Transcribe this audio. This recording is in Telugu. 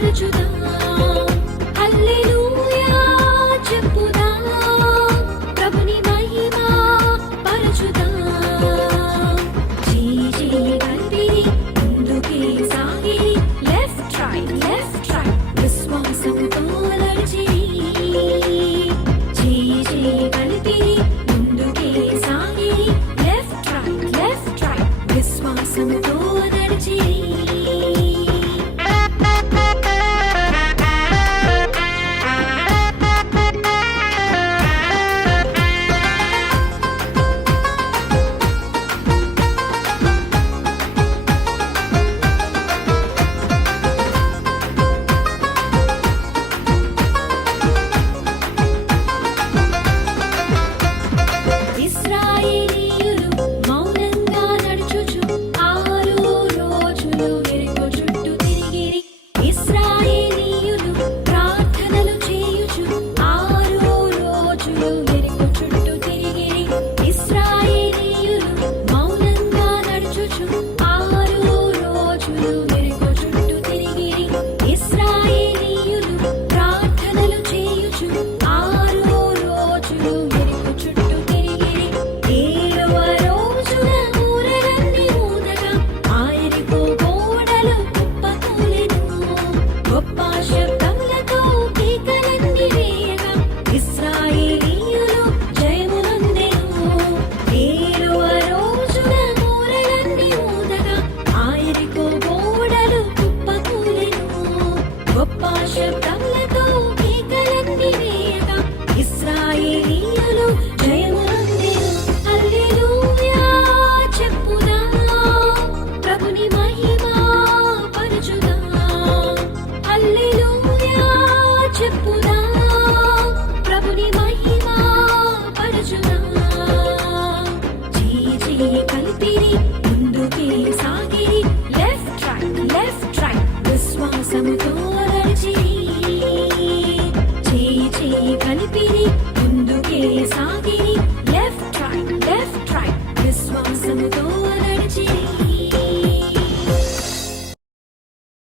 parçadan సాగిరి ముందుకే సాగిరి. లెఫ్ట్ రైట్ లెఫ్ట్ రైట్ విశ్వాసముతో నడిచిరి చేయి చేయి కలిపిరి ముందుకే సాగిరి. లెఫ్ట్ రైట్ లెఫ్ట్ రైట్ విశ్వాసముతో